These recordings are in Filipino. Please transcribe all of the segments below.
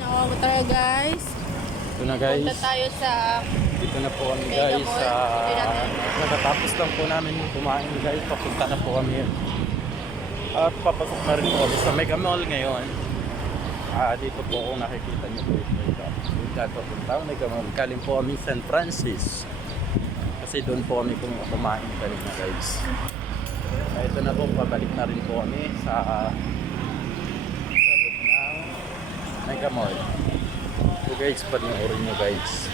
Nakawag tayo guys. Ito na guys. Punta tayo sa Dito na po kami Mega guys. Mall. Hindi natin. Natatapos lang po namin kumain guys. Papunta na po kami. At papasok na rin po kami sa Mega Mall ngayon. Dito po kung nakikita nyo po ito. Dito papunta Mega Mall. Kaling po kami San Francis. Kasi doon po kami kumain kanina guys. Ito na po, pabalik na rin po kami sa loob ng Mega Mall. So guys, panoorin nyo guys.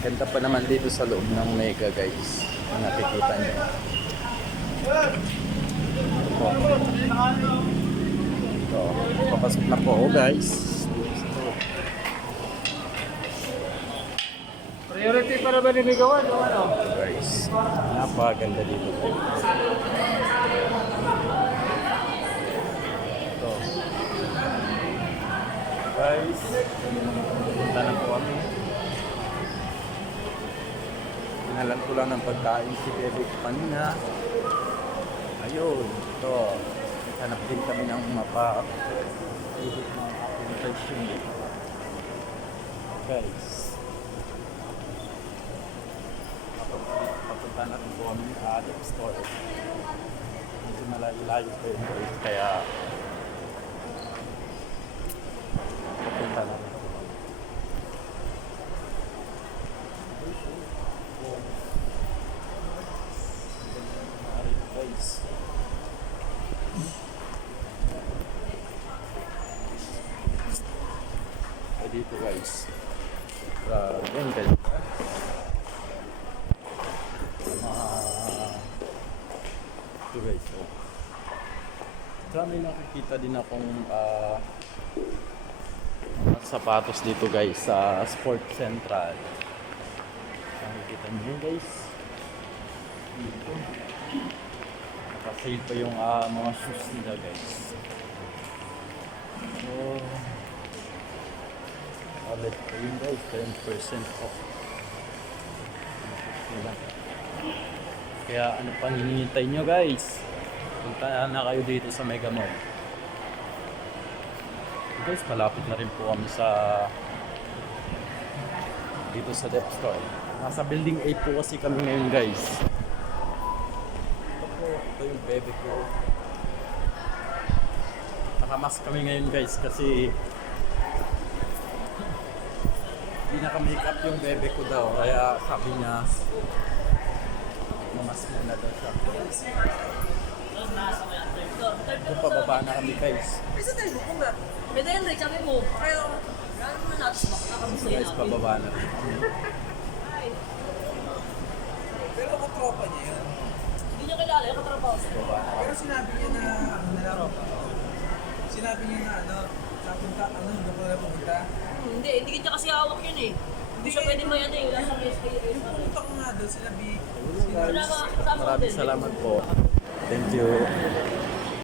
Ganda pa naman dito sa loob ng Mega guys. Kung nakikita nyo. Ito, papasok na po ako guys. Priority para ba ni Migawan o ano? Ito guys, napakaganda dito guys. Ito. Guys, punta na po kami. Pinalan ko lang ng pagkain si Bebe kanina. Ayun, ito. Hanap din kami ng mapa-edit ng application. Guys. Papunta na rin po kami ng App Store. Medyo malayo-layo po yun guys. Kaya papunta na rin. Guys. Dito guys. Yan guys. Ito guys. May nakikita din akong mga sapatos dito guys sa Sport Central. Nakikita niyo yun guys. Dito. Naka-sale pa yung mga shoes nila guys. So, ulit pa yun guys, 10% off. Kaya ano pang hinihintay nyo guys? Punta na kayo dito sa Mega Mall. Guys, malapit na rin po kami sa dito sa Dep Store. Nasa building 8 po kasi kami ngayon guys. Ito yung bebe ko. Nakamask kami ngayon guys kasi hindi naka-make up yung bebe ko daw. Kaya sabi niya mamas muna daw siya. Kung pababa na kami guys. Bisa tayo ko ba? Pwede yan, sabi mo. Pero, gano'n mo natin makakabisa Guys, pababa na rin. Pero katropa niya yun. Hindi niya kilala, yung katrabaho. Pababa na. Pero sinabi niya na, sinabi niya na napunta, hindi ko na pumunta. Hindi kita kasi hawak yun eh. Hindi siya pwede may ano eh, wala siyang Yung pumunta ko nga doon, sinabi, Guys, maraming salamat po. Thank you.